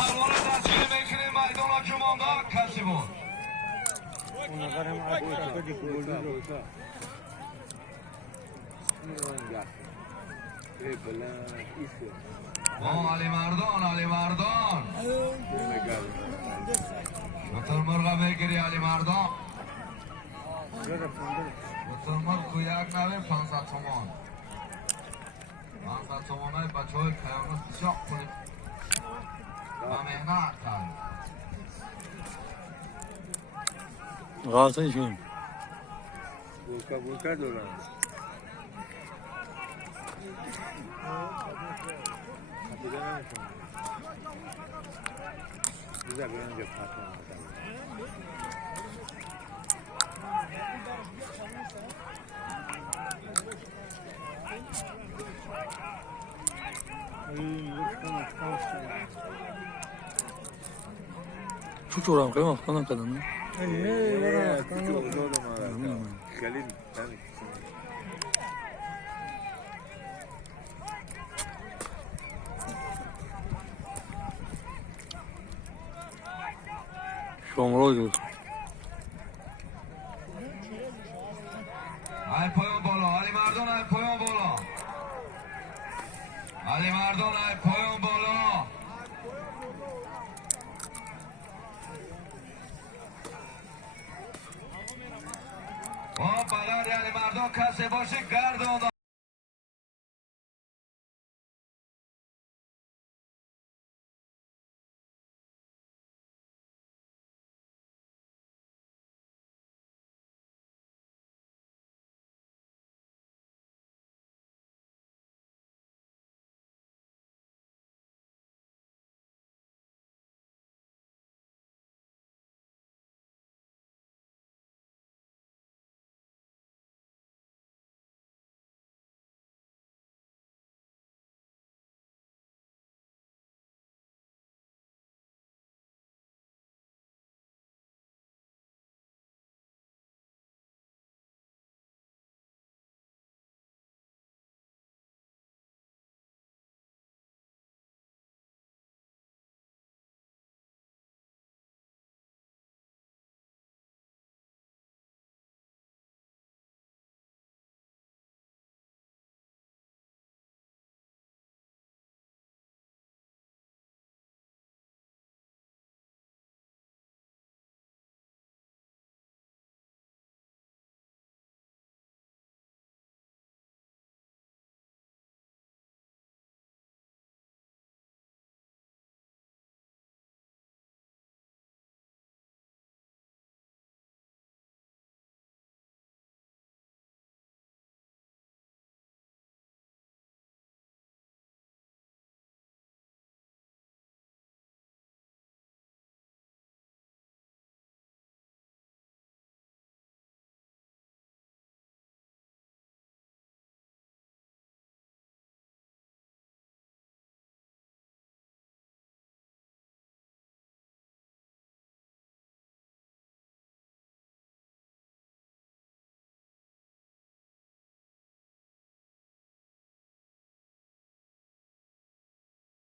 پروانه دستگیر میکنیم میدان جمانگاه کسی بود علی مردان علی مردان بطر مرغ میگیری علی مردان بطر مرغ کو یک نوی 500 تومان 500 تومان های بچه های قیامت شاق کنیم و مهنت کرد غازه شیم بولکا دوران Güzel bir önce patron. Şu çoram kıyma falan kadar mı? Gelin. شمرو جود ای پایان بالا علی مردان ای پایان بالا علی مردان ای پایان بالا با بغل علی مردان کسی باشه گردان